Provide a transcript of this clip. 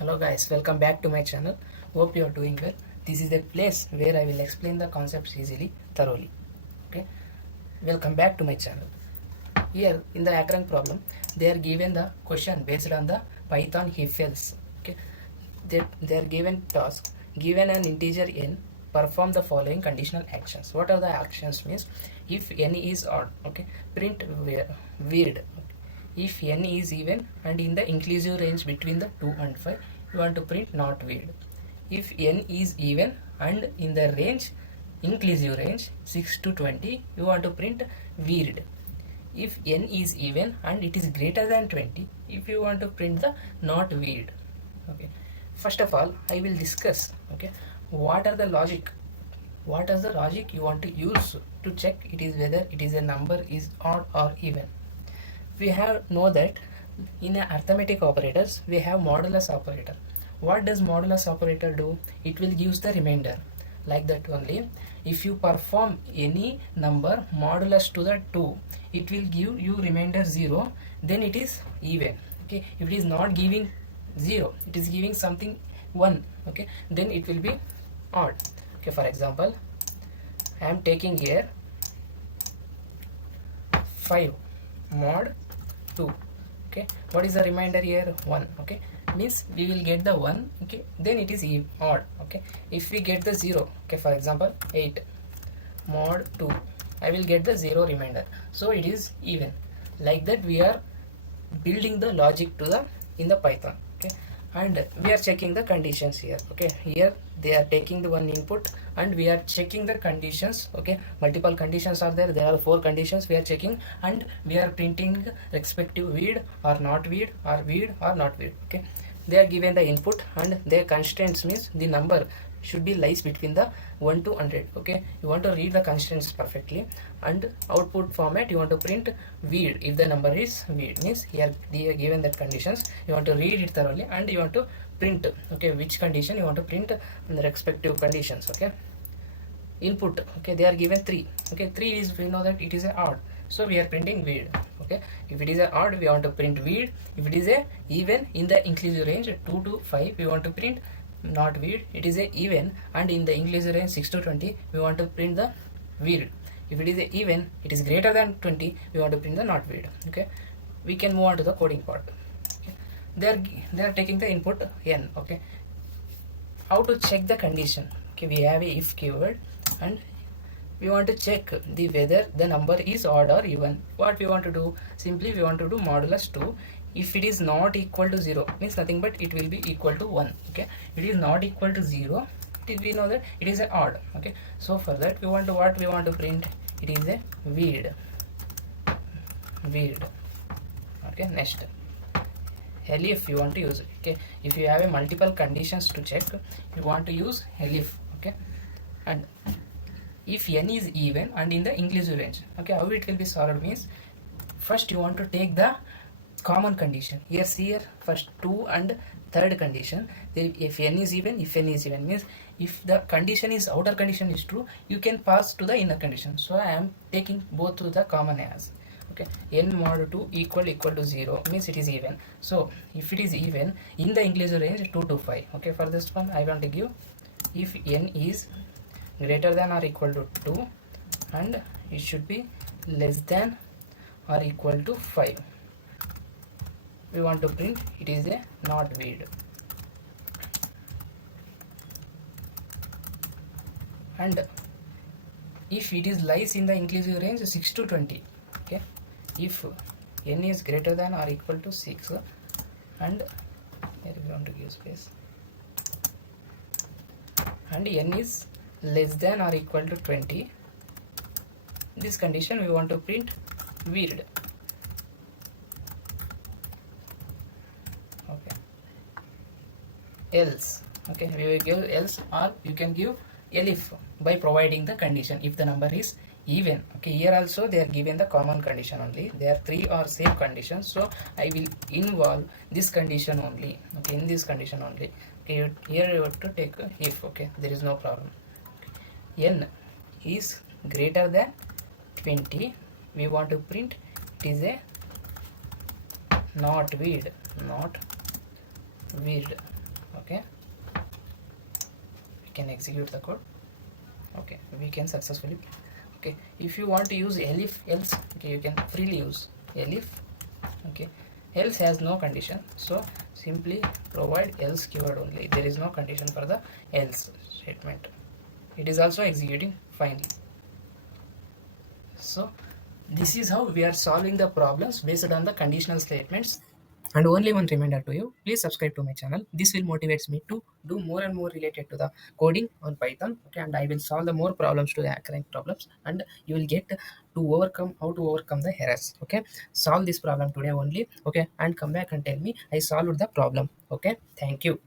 Hello guys, welcome back to my channel. Hope you are doing well. This is a place where I will explain the concepts easily, thoroughly. Okay, welcome back to my channel. Here in the Acrank problem, they are given the question based on the Python if else. Okay, they are given task, given an integer n, perform the following conditional actions. What are the actions? Means if n is odd, okay, print weird. If n is even and in the inclusive range between the 2 and 5, you want to print not weird. If n is even and in the range inclusive range 6 to 20, you want to print weird. If n is even and it is greater than 20, if you want to print the not weird. Okay, first of all I will discuss, okay, what are the logic, what is the logic you want to use to check it is whether it is a number is odd or even. We have know that in arithmetic operators we have modulus operator. What does modulus operator do? It will give the remainder, like that only. If you perform any number modulus to the 2, it will give you remainder 0, then it is even. Okay, if it is not giving 0, it is giving something 1, okay, then it will be odd. Okay, for example, I am taking here 5 mod 2. Okay, what is the remainder here? 1. Okay, means we will get the 1. Okay, then it is odd. Okay, if we get the 0, okay, for example 8 mod 2, I will get the 0 remainder, so it is even. Like that we are building the logic to the in the Python. Okay, and we are checking the conditions here. Okay, here they are taking the one input and we are checking the conditions. Okay, multiple conditions are there are 4 conditions we are checking, and we are printing respective weird or not weird or weird or not weird. Okay, they are given the input and their constraints means the number should be lies between the 1 to 100. Okay, you want to read the constraints perfectly, and output format you want to print weird if the number is weird. Means here they are given that conditions, you want to read it thoroughly and you want to print, okay, which condition you want to print in the respective conditions. Okay, input, okay, they are given 3. Okay, 3 is, we know that it is a odd, so we are printing weird. Okay, if it is a odd we want to print weird. If it is a even in the inclusive range 2 to 5, we want to print not weird. It is a even and in the inclusive range 6 to 20, we want to print the weird. If it is a even, it is greater than 20, we want to print the not weird. Okay, we can move on to the coding part. Okay, they are taking the input n. Okay, how to check the condition? Okay, we have a if keyword and we want to check the whether the number is odd or even. What we want to do? Simply we want to do modulus 2. If it is not equal to 0, means nothing but it will be equal to 1. Okay, it is not equal to 0, we know that it is a odd. Okay, so for that we want to, what we want to print, it is a weird. Okay, next elif you want to use. Okay, if you have a multiple conditions to check, you want to use elif. Okay, and if n is even and in the inclusive range, okay, how it will be solved means first you want to take the common condition. Here first 2 and third condition, if n is even, if n is even means if the condition is outer condition is true, you can pass to the inner condition. So I am taking both to the common as. Okay, n mod 2 equal to 0 means it is even. So if it is even in the inclusive range 2 to 5, okay, for this one I want to give if n is greater than or equal to 2 and it should be less than or equal to 5, we want to print it is a not weird. And if it is lies in the inclusive range 6 to 20, okay, if n is greater than or equal to 6 and here we want to give space, and n is less than or equal to 20, this condition we want to print weird. Okay, else, okay, we will give else, or you can give elif by providing the condition if the number is even. Okay, here also they are given the common condition only, there are 3 or same conditions, so I will involve this condition only. Okay, in this condition only. Okay, here you have to take if. Okay, there is no problem. N is greater than 20, we want to print it is a not weird. Okay, we can execute the code. Okay, we can successfully. Okay, if you want to use elif else, okay, you can freely use elif. Okay, else has no condition, so simply provide else keyword only. There is no condition for the else statement. It is also executing finally. So this is how we are solving the problems based on the conditional statements. And only one reminder to you, please subscribe to my channel. This will motivate me to do more and more related to the coding on Python. Okay, and I will solve the more problems to the current problems, and you will get to overcome how to overcome the errors. Okay, solve this problem today only. Okay, and come back and tell me I solved the problem. Okay, thank you.